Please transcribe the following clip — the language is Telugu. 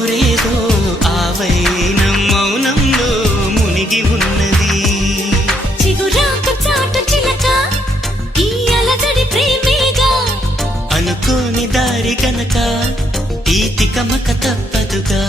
కబురేదో ఆవైన మౌనంలో మునిగి ఉన్నది. చిగురాక చాటు చిలక ఈ అలజడి ప్రేమేగా, అనుకోని దారి గనక ఈ తికమక తప్పదుగా.